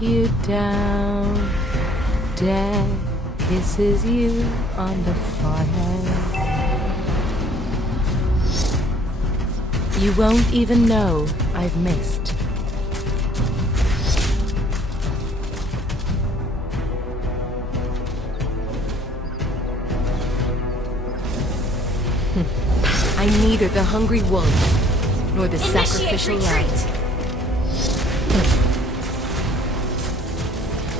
you down. Death kisses you on the forehead. You won't even know I've missed. I'm neither the hungry wolf nor the sacrificial lamb.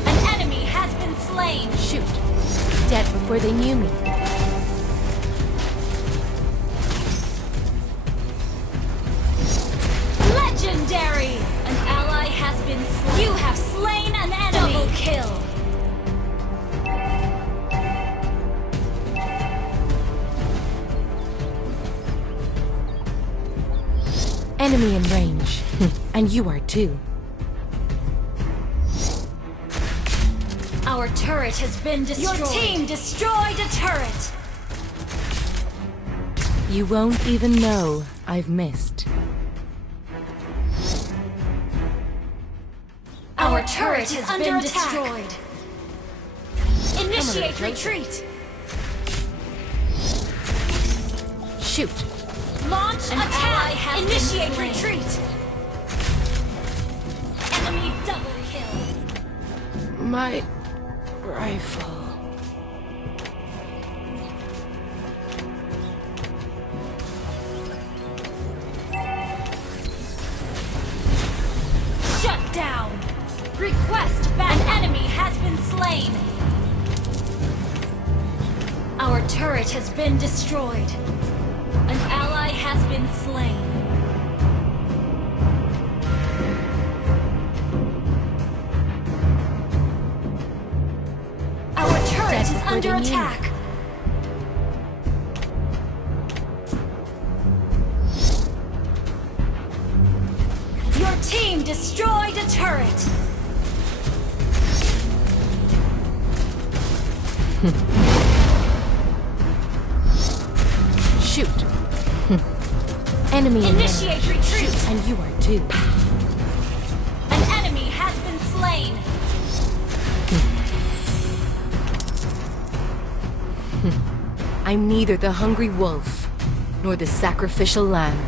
An enemy has been slain. Shoot. Dead before they knew me. Legendary! An ally has been slain. You have slain an enemy. Double kill. Enemy in range. And you are too. Our turret has been destroyed. Your team destroyed a turret. You won't even know I've missed. Our turret has been destroyed. Initiate retreat. Shoot. Launch attack. Initiate retreat. Enemy double kill. My rifle. Shut down. Request back. An enemy has been slain. Our turret has been destroyed. An ally has been slain. Our turret is under attack. Your team destroyed a turret. Shoot. Enemy Initiate retreat. Shoot. And you are too. An enemy has been slain. I'm neither the hungry wolf nor the sacrificial lamb.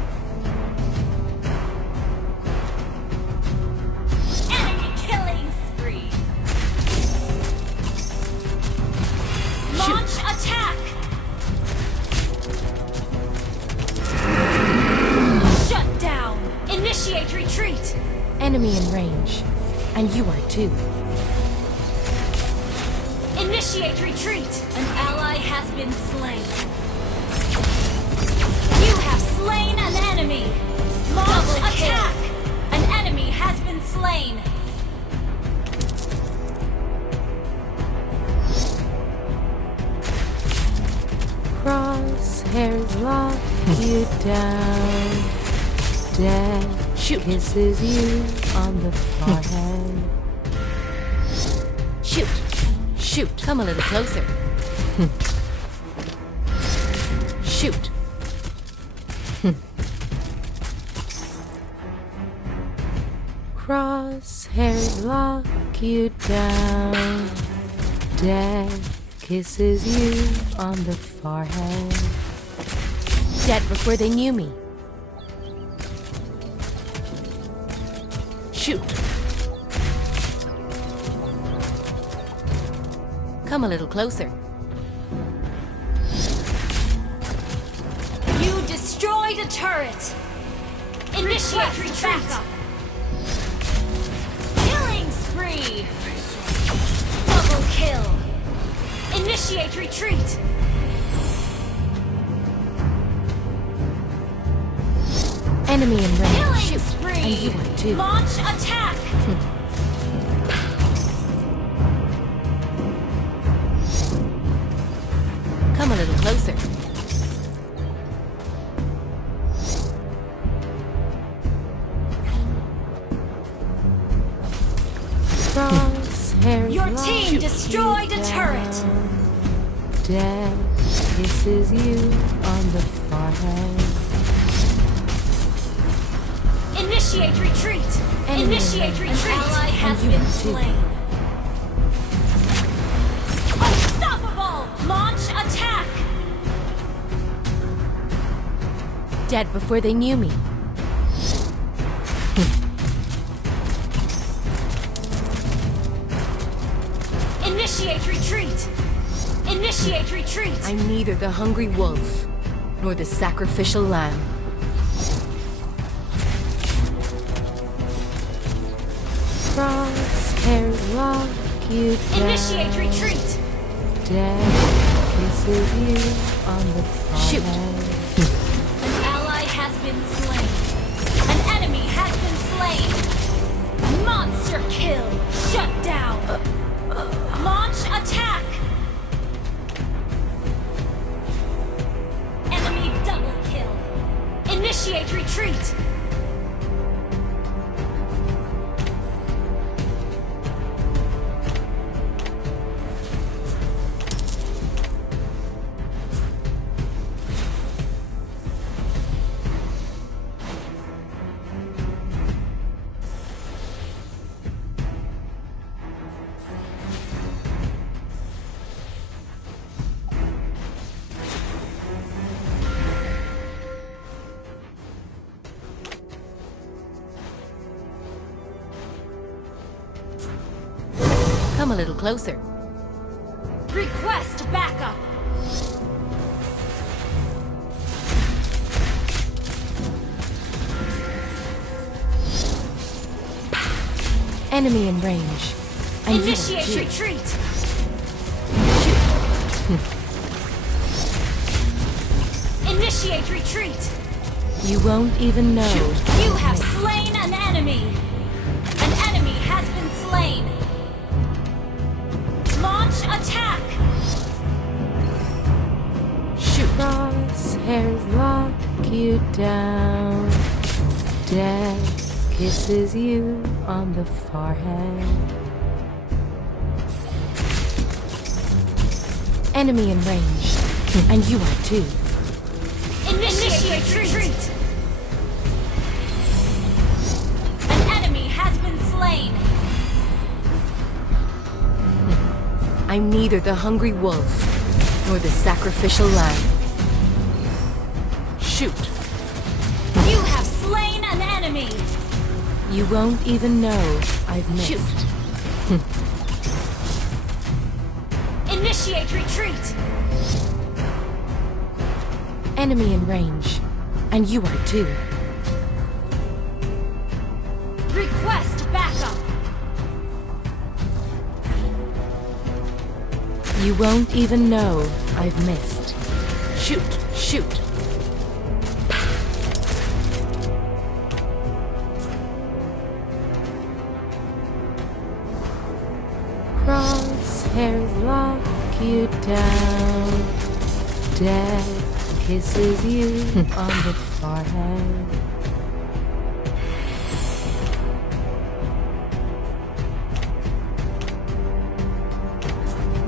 Enemy killing spree. Launch attack. Shut down. Initiate retreat. Enemy in range. And you are too. Initiate retreat. An ally has been slain. You have slain an enemy. Launch attack. An enemy has been slain. Crosshairs lock you down. Death kisses you on the forehead. Shoot! Shoot! Come a little closer. Shoot! Crosshairs lock you down. Death kisses you on the forehead. Dead before they knew me. Shoot! Come a little closer. You destroyed a turret. Initiate retreat. Killing spree. Double kill. Initiate retreat. Enemy in range. Killing Shoot. spree. And you are too. Launch attack. Come a little closer. Crosshairs Your lock team destroyed you a turret. down. Death kisses you on the forehead. Initiate retreat! Enemy Initiate in retreat! range. An ally has And you been are too. slain. Unstoppable! Launch attack! Dead before they knew me. Initiate retreat! Initiate retreat! I'm neither the hungry wolf, nor the sacrificial lamb. Crosshairs lock you down. Initiate retreat! Death kisses you on the forehead. An ally has been slain. An enemy has been slain. Monster kill! Shut down! Launch attack! Enemy double kill! Initiate retreat! Come a little closer. Request backup! Enemy in range. And you Initiate are too. retreat! Initiate retreat! You won't even know. You have slain an enemy! An enemy has been slain! Launch attack! Shoot. Crosshairs lock you down. Death kisses you on the forehead. Enemy in range. And you are too. Initiate retreat! An enemy has been slain! I'm neither the hungry wolf, nor the sacrificial lamb. Shoot. You have slain an enemy! You won't even know I've missed. Shoot. Initiate retreat! Enemy in range. And you are too. Request backup! You won't even know I've missed. Shoot, shoot. Crosshairs lock you down. Death kisses you on the forehead.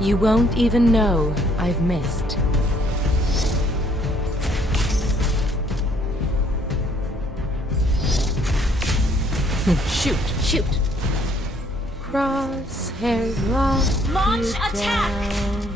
You won't even know I've missed. Shoot, shoot. Crosshairs lock Launch you attack! down.